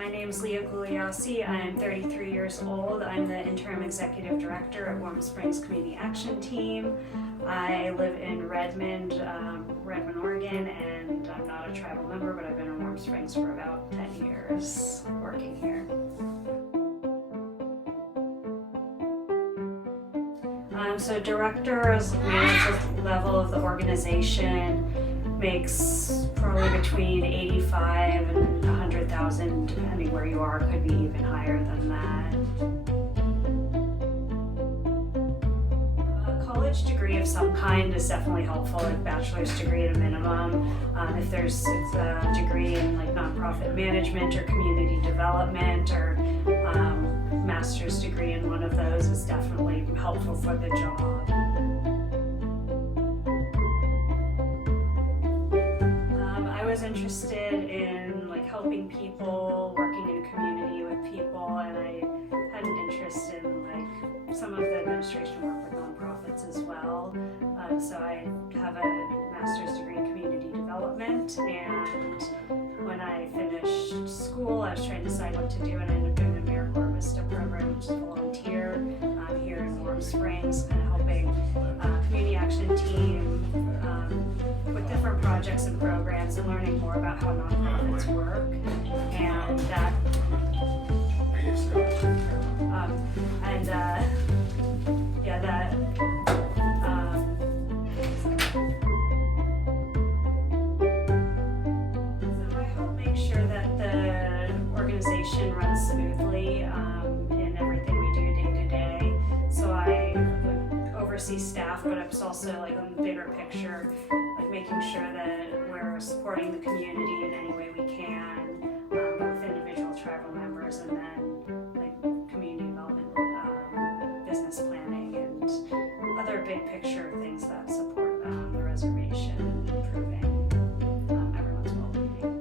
My name is Leah Guliasi. I'm 33 years old. I'm the Interim Executive Director at Warm Springs Community Action Team. I live in Redmond, Oregon, and I'm not a tribal member, but I've been in Warm Springs for about 10 years working here. So directors manage the level of the organization, makes probably between 85 and 100,000, depending where you are, could be even higher than that. A college degree of some kind is definitely helpful, a bachelor's degree at a minimum. If there's a degree in like nonprofit management or community development or master's degree in one of those is definitely helpful for the job. I was interested in like helping people, working in a community with people, and I had an interest in like some of the administration work with nonprofits as well. So I have a master's degree in community development, and when I finished school I was trying to decide what to do, and I ended up doing the AmeriCorps Vista program, which is a volunteer here in Warm Springs, kind of helping community action team with different projects and programs and learning more about how nonprofits work. And that so I help make sure that the organization runs smoothly in everything we do day to day. So I oversee staff, but it's also like on the bigger picture, like making sure that we're supporting the community in any way we can, both individual tribal members and then like community development, business planning, and other big picture things that support the reservation and improving everyone's well-being.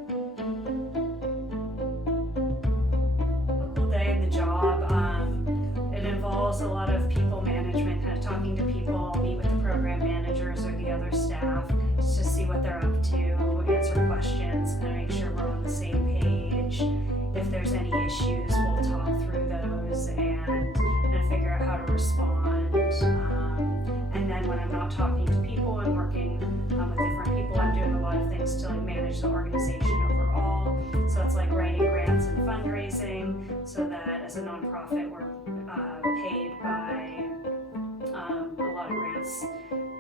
Typical day in the job, it involves a lot of people management, kind of talking to people, meet with the program managers or the other staff to see what they're up to, answer questions, kind of make sure we're on the same page. If there's any issues, we'll talk through those and figure out how to respond. And then when I'm not talking to people and working with different people, I'm doing a lot of things to like manage the organization overall. So it's like writing grants and fundraising, so that as a nonprofit we're paid by a lot of grants,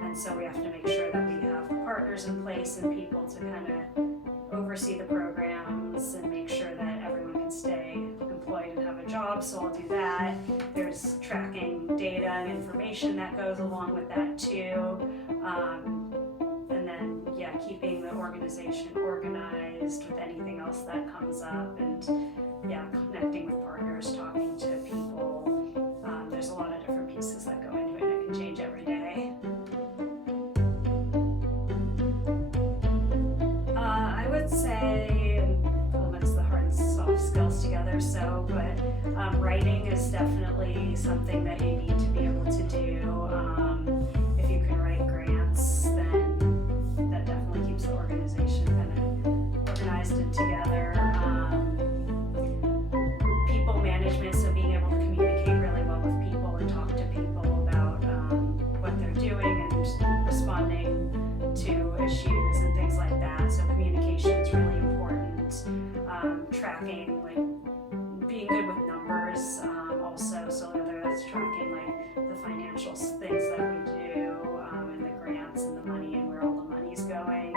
and so we have to make sure that we have partners in place and people to kind of oversee the programs and make sure that everyone can stay employed and have a job. So I'll do that. There's tracking data and information that goes along with that too, and then keeping the organization organized with anything else that comes up, and connecting with partners, talking to people. There's a lot of different pieces that go into it, and it can change every day. I would say, we'll mix the hard and soft skills together, but writing is definitely something that you need to be able to do. If you can write grants, then that definitely keeps the organization kind of organized and together. People management, so being able to communicate really well with people and talk to people about what they're doing and responding to issues and things like that. So communication is really important. Tracking, like being good with numbers also, so whether that's tracking like the financial things that we do and the grants and the money and where all the money's going,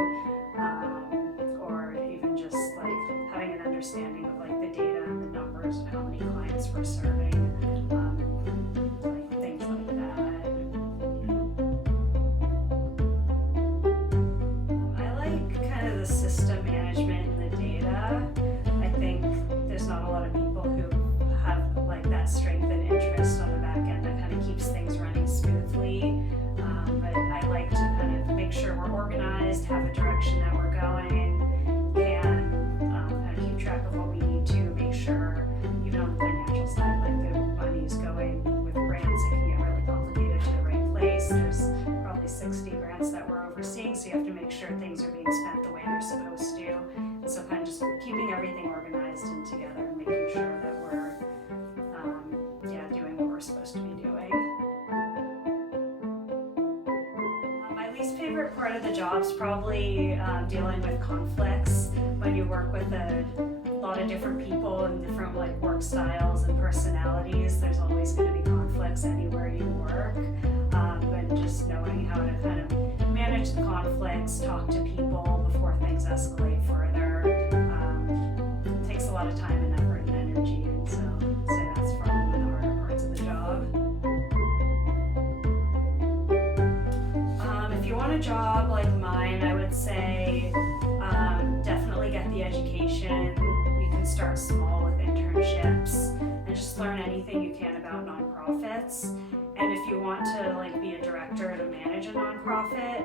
or even just like having an understanding of like the data and the numbers of how many clients we're serving, and like things like that. I like kind of the system management and the data. I think there's not a lot of people who have like that strength and interest on the back end that kind of keeps things running smoothly. But I like to kind of make sure we're organized, have a direction that we're going, and kind of keep track of what we need to make sure, even on the financial side, like the money is going with grants. It can get really complicated to the right place. There's probably 60 grants that we're overseeing, so you have to make sure things are being spent the way they're supposed to. And so kind of just keeping everything organized and together and favorite part of the job is probably dealing with conflicts. When you work with a lot of different people and different like work styles and personalities, there's always going to be conflicts anywhere you work. And just knowing how to kind of manage the conflicts, talk to people before things escalate further, takes a lot of time and effort and energy, and so I'd say that's probably one of the harder parts of the job. If you want a job like mine, I would say definitely get the education. You can start small with internships and just learn anything you can about nonprofits. And if you want to like be a director to manage a nonprofit,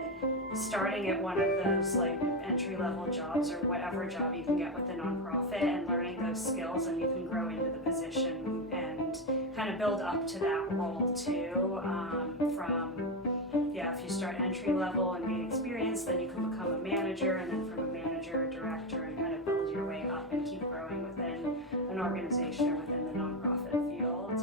starting at one of those like entry-level jobs or whatever job you can get with the nonprofit and learning those skills, and you can grow into the position and kind of build up to that role too. If you start entry level and gain experience, then you can become a manager, and then from a manager, a director, and kind of build your way up and keep growing within an organization or within the nonprofit field.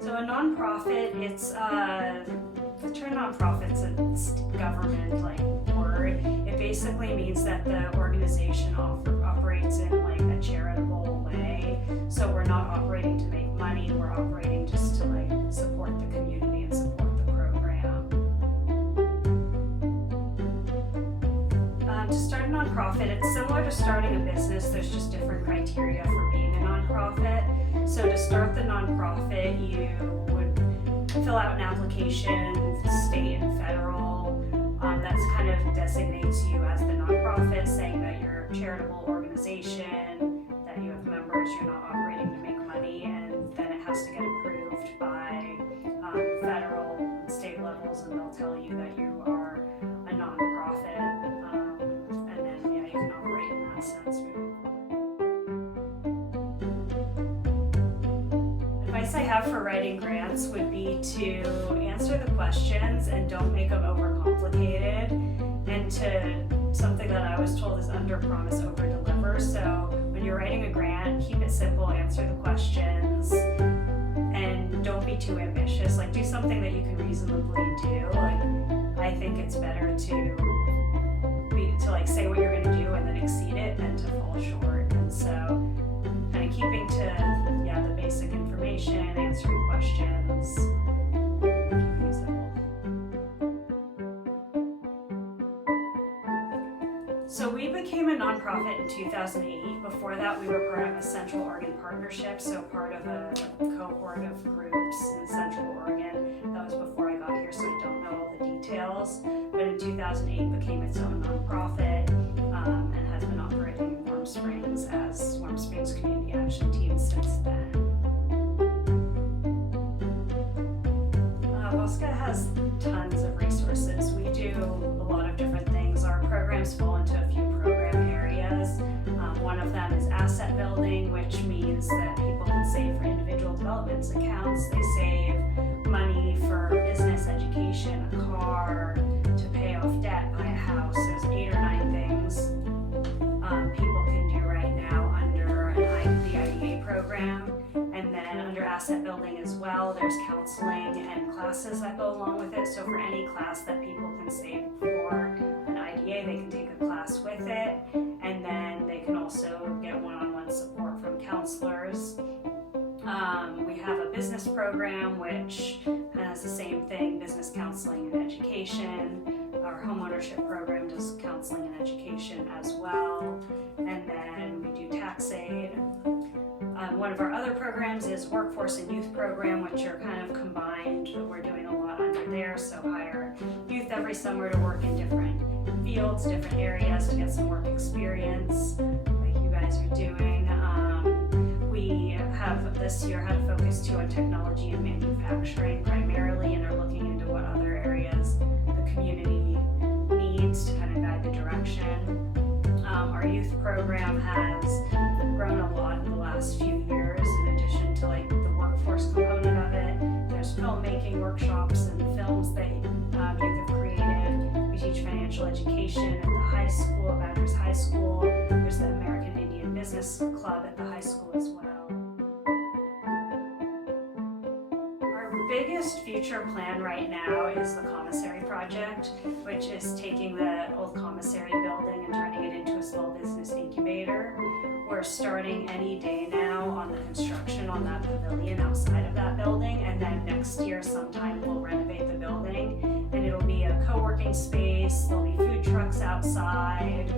So a nonprofit, it's the term nonprofit's a government like word. It basically means that the organization operates in like a charitable way. So we're not operating to make money, we're operating just to like support the community and support the program. To start a nonprofit, it's similar to starting a business. There's just different criteria for being a nonprofit. So to start the nonprofit, you would fill out an application, state and federal, that kind of designates you as the nonprofit, saying that you're a charitable organization, that you have members, you're not operating to make money, and then it has to get approved by federal and state levels, and they'll tell you that you are a nonprofit, and then you can operate in that sense moving forward. Advice I have for writing grants would be to answer the questions and don't make them overcomplicated, and to something that I was told is under promise, over deliver. So when you're writing a grant, keep it simple, answer the questions, and don't be too ambitious. Like, do something that you can reasonably do. Like, I think it's better to like say what you're going to do and then exceed it than to fall short. And so kind of keeping to the basic information, answering questions, keeping it simple. So we became a nonprofit in 2008. Before that, we were part of a Central Oregon partnership, so part of a cohort of groups in Central Oregon. That was before I got here, so I don't know all the details. But in 2008, became its own nonprofit, and has been operating in Warm Springs as Warm Springs Community Action Team since then. WSCAT has tons of resources. We do a lot of different things. Our programs fall into a few program areas. One of them is asset building, which means that people can save for individual developments accounts. They save money for business, education, a car, to pay off debt, buy a house. There's 8 or 9 things people can do right now under the IDA program. And then under asset building as well, there's counseling and classes that go along with it. So for any class that people can save for an IDA, they can take a class with it. And then they can also get one-on-one support from counselors. We have a business program which has the same thing, business counseling and education. Our homeownership program does counseling and education as well. And then we do tax aid. One of our other programs is workforce and youth program, which are kind of combined, but we're doing a lot under there. So hire youth every summer to work in different fields, different areas to get some work experience, like you guys are doing. We have this year had a focus too on technology and manufacturing primarily, and are looking into what other areas the community needs to kind of guide the direction. Our youth program has grown a lot in the last few years, in addition to like the workforce component of it. There's filmmaking workshops and films that youth have created. We teach financial education at the high school, Badgers High School. There's the American Indian Business Club at the high school as well. Our biggest next future plan right now is the commissary project, which is taking the old commissary building and turning it into a small business incubator. We're starting any day now on the construction on that pavilion outside of that building, and then next year sometime we'll renovate the building, and it'll be a co-working space. There'll be food trucks outside,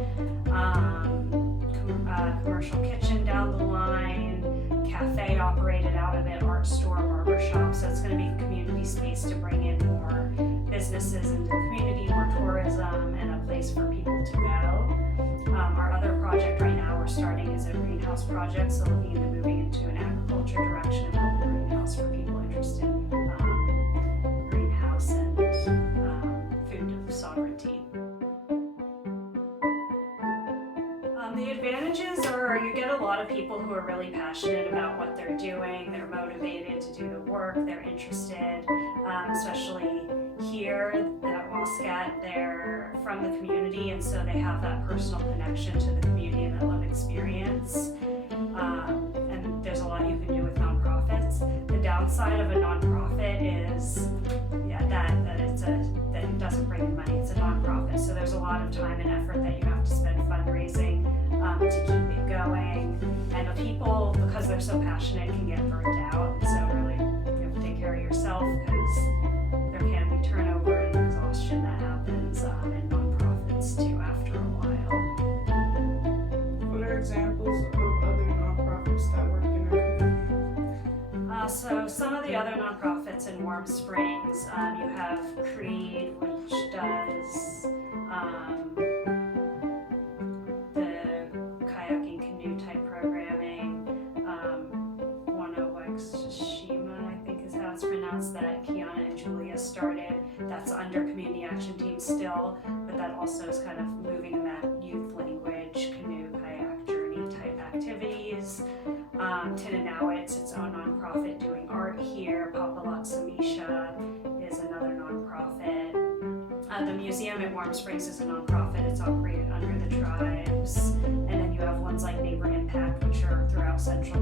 commercial kitchen down the line, cafe operated out of it, art store, barber shop. So it's going to be a community space to bring in more businesses into the community, more tourism, and a place for people to go. Our other project right now we're starting is a greenhouse project, so looking into moving into an agriculture direction and building a greenhouse for people interested in greenhouse and food sovereignty. The advantages are you get a lot of people who are really passionate about what they're doing, they're motivated to do the work, they're interested, especially here at WSCAT, they're from the community, and so they have that personal connection to the community and that love experience. And there's a lot you can do with nonprofits. The downside of a nonprofit is that it doesn't bring in money. It's a nonprofit, so there's a lot of time and effort that you have to spend fundraising to keep it going. And the people, because they're so passionate, can get burned out. So really, you have to take care of yourself because there can be turnover and exhaustion that happens in nonprofits too after a while. What are examples of other nonprofits that work in our community? So some of the other nonprofits in Warm Springs, you have Creed, which does the kayaking canoe type programming. Shima, I think is how it's pronounced, that Kiana and Julia started. That's under Community Action Team still, but that also is kind of moving in that youth language, canoe, kayak, journey type activities. Tinanowit's its own nonprofit doing art here. Papalaksamisha is another nonprofit. The museum at Warm Springs is a nonprofit. It's operated under the tribes. And then you have ones like Neighbor Impact, which are throughout Central